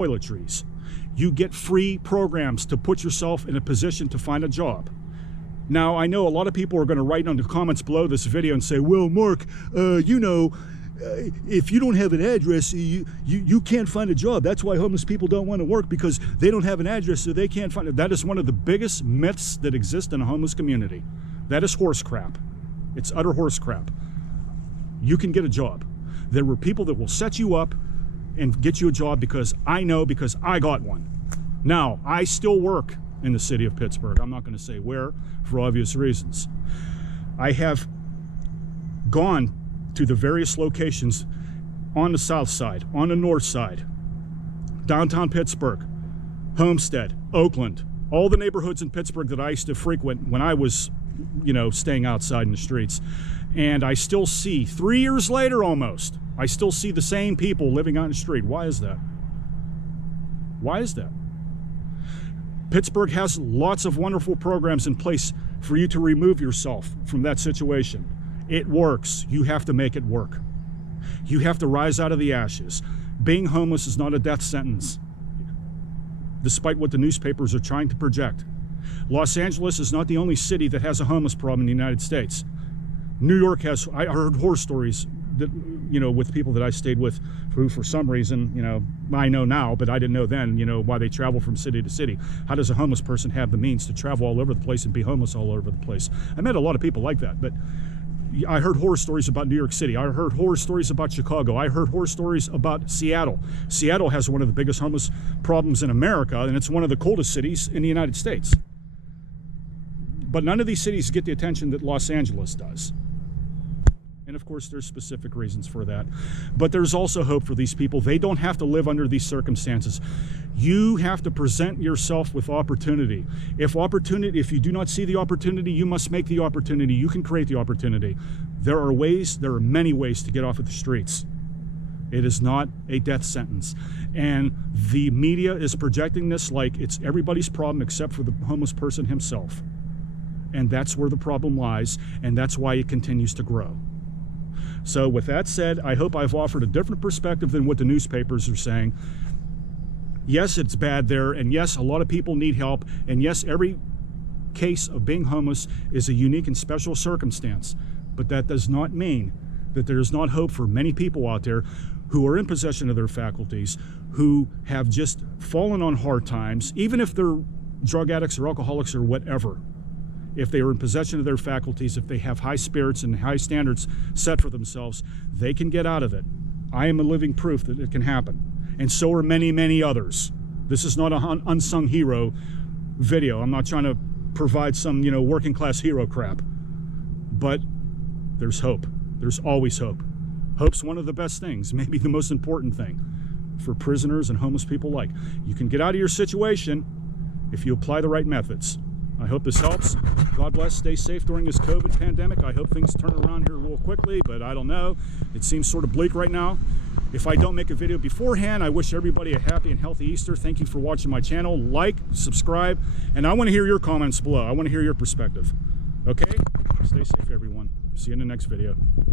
toiletries. You get free programs to put yourself in a position to find a job. Now, I know a lot of people are going to write on the comments below this video and say, well, Mark, if you don't have an address, you can't find a job. That's why homeless people don't want to work, because they don't have an address, so they can't find it. That is one of the biggest myths that exist in a homeless community. That is horse crap. It's utter horse crap. You can get a job. There were people that will set you up and get you a job, because I got one. Now, I still work in the city of Pittsburgh. I'm not going to say where, for obvious reasons. I have gone to the various locations on the south side, on the north side, downtown Pittsburgh, Homestead, Oakland, all the neighborhoods in Pittsburgh that I used to frequent when I was, staying outside in the streets. And I still see, 3 years later almost, I still see the same people living on the street. Why is that? Why is that? Pittsburgh has lots of wonderful programs in place for you to remove yourself from that situation. It works. You have to make it work. You have to rise out of the ashes. Being homeless is not a death sentence, despite what the newspapers are trying to project. Los Angeles is not the only city that has a homeless problem in the United States. New York has, I heard horror stories that, with people that I stayed with who, for some reason, I know now, but I didn't know then, why they travel from city to city. How does a homeless person have the means to travel all over the place and be homeless all over the place? I met a lot of people like that, but I heard horror stories about New York City. I heard horror stories about Chicago. I heard horror stories about Seattle. Seattle has one of the biggest homeless problems in America, and it's one of the coldest cities in the United States. But none of these cities get the attention that Los Angeles does. And of course, there's specific reasons for that. But there's also hope for these people. They don't have to live under these circumstances. You have to present yourself with opportunity. If you do not see the opportunity, you must make the opportunity. You can create the opportunity. There are many ways to get off of the streets. It is not a death sentence. And the media is projecting this like it's everybody's problem except for the homeless person himself. And that's where the problem lies, and that's why it continues to grow. So with that said, I hope I've offered a different perspective than what the newspapers are saying. Yes, it's bad there, and yes, a lot of people need help, and yes, every case of being homeless is a unique and special circumstance, but that does not mean that there is not hope for many people out there who are in possession of their faculties, who have just fallen on hard times, even if they're drug addicts or alcoholics or whatever. If they are in possession of their faculties, if they have high spirits and high standards set for themselves, they can get out of it. I am a living proof that it can happen. And so are many, many others. This is not an unsung hero video. I'm not trying to provide some, working class hero crap. But there's hope. There's always hope. Hope's one of the best things, maybe the most important thing for prisoners and homeless people alike. You can get out of your situation if you apply the right methods. I hope this helps. God bless. Stay safe during this COVID pandemic. I hope things turn around here real quickly, but I don't know. It seems sort of bleak right now. If I don't make a video beforehand, I wish everybody a happy and healthy Easter. Thank you for watching my channel. Like, subscribe, and I want to hear your comments below. I want to hear your perspective. Okay? Stay safe, everyone. See you in the next video.